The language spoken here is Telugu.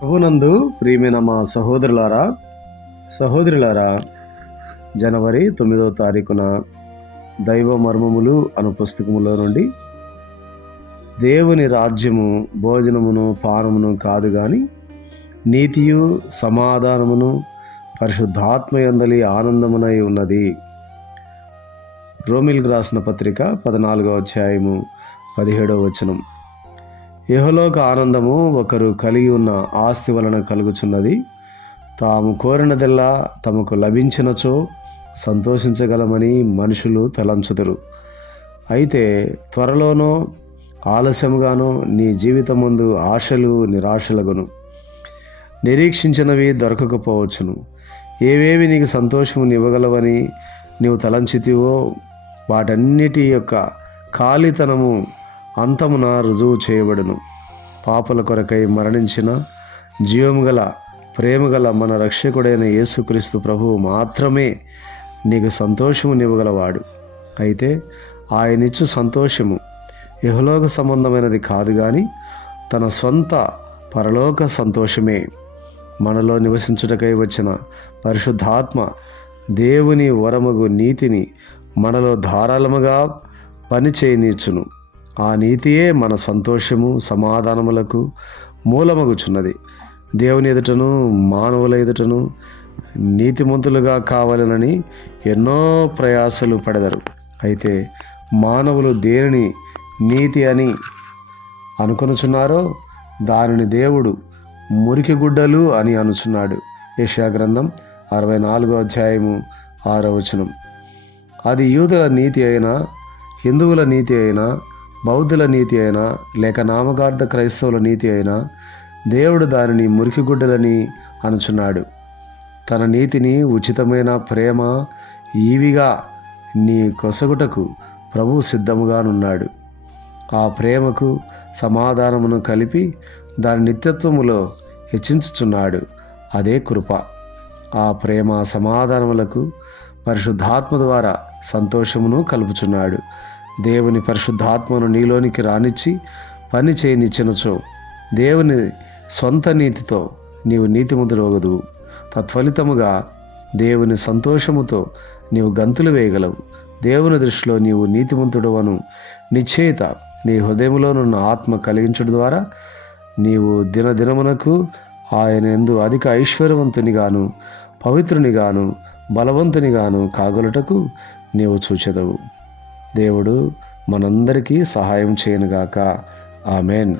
ప్రభునందు ప్రియమైన మా సహోదరులారా, జనవరి 9వ తారీఖున దైవ మర్మములు అను పుస్తకములో నుండి దేవుని రాజ్యము భోజనమును పానమును కాదు గాని నీతియు సమాధానమును పరిశుద్ధాత్మయందలి ఆనందమునై ఉన్నది. రోమిల్కి రాసిన పత్రిక 14వ అధ్యాయము 17వ వచనం. ఇహలోక ఆనందము ఒకరు కలిగి ఉన్న ఆస్తి వలన కలుగుచున్నది. తాము కోరినదెల్లా తమకు లభించినచో సంతోషించగలమని మనుషులు తలంచుదురు. అయితే త్వరలోనో ఆలస్యముగానో నీ జీవితమందు ఆశలు నిరాశలగును. నిరీక్షించినవి దొరకకపోవచ్చును. ఏవేవి నీకు సంతోషమునివ్వగలవని నీవు తలంచితివో వాటన్నిటి యొక్క ఖాళీతనము అంతమున రుజువు చేయబడును. పాపల కొరకై మరణించిన జీవముగల ప్రేమగల మన రక్షకుడైన యేసుక్రీస్తు ప్రభువు మాత్రమే నీకు సంతోషమునివ్వగలవాడు. అయితే ఆయనిచ్చు సంతోషము ఇహలోక సంబంధమైనది కాదు కానీ తన సొంత పరలోక సంతోషమే. మనలో నివసించుటకై వచ్చిన పరిశుద్ధాత్మ దేవుని వరమగు నీతిని మనలో ధారాళముగా పనిచేయనీచును. ఆ నీతియే మన సంతోషము సమాధానములకు మూలమగుచున్నది. దేవుని ఎదుటను మానవుల ఎదుటను నీతిమంతులుగా కావాలనని ఎన్నో ప్రయాసలు పడెదరు. అయితే మానవులు దేనిని నీతి అని అనుకొనుచున్నారో దానిని దేవుడు మురికి గుడ్డలు అని అనుచున్నాడు. యెషయా గ్రంథం 64వ అధ్యాయము 6వ వచనం. అది యూదుల నీతి అయినా, హిందువుల నీతి అయినా, బౌద్ధుల నీతి అయినా, లేక నామకార్థ క్రైస్తవుల నీతి అయినా దేవుడు దానిని మురికిగుడ్డలని అనుచున్నాడు. తన నీతిని ఉచితమైన ప్రేమ ఈవిగా నీ కొసగుటకు ప్రభువు సిద్ధముగానున్నాడు. ఆ ప్రేమకు సమాధానమును కలిపి దాని నిత్యత్వములో హెచ్చించుచున్నాడు. అదే కృప. ఆ ప్రేమ సమాధానములకు పరిశుద్ధాత్మ ద్వారా సంతోషమును కలుపుచున్నాడు. దేవుని పరిశుద్ధాత్మను నీలోనికి రానిచ్చి పని చేయనిచ్చినచో దేవుని సొంత నీతితో నీవు నీతిమంతుడవగదువు. తత్ఫలితముగా దేవుని సంతోషముతో నీవు గంతులు వేయగలవు. దేవుని దృష్టిలో నీవు నీతిమంతుడవను నిశ్చయిత నీ హృదయములోనున్న ఆత్మ కలిగించడం ద్వారా నీవు దినదినమునకు ఆయన యందు అధిక ఐశ్వర్యవంతునిగాను పవిత్రునిగాను బలవంతునిగాను కాగలుటకు నీవు చూచెదవు. దేవుడు మనందరికీ సహాయం చేయనుగాక. ఆమెన్.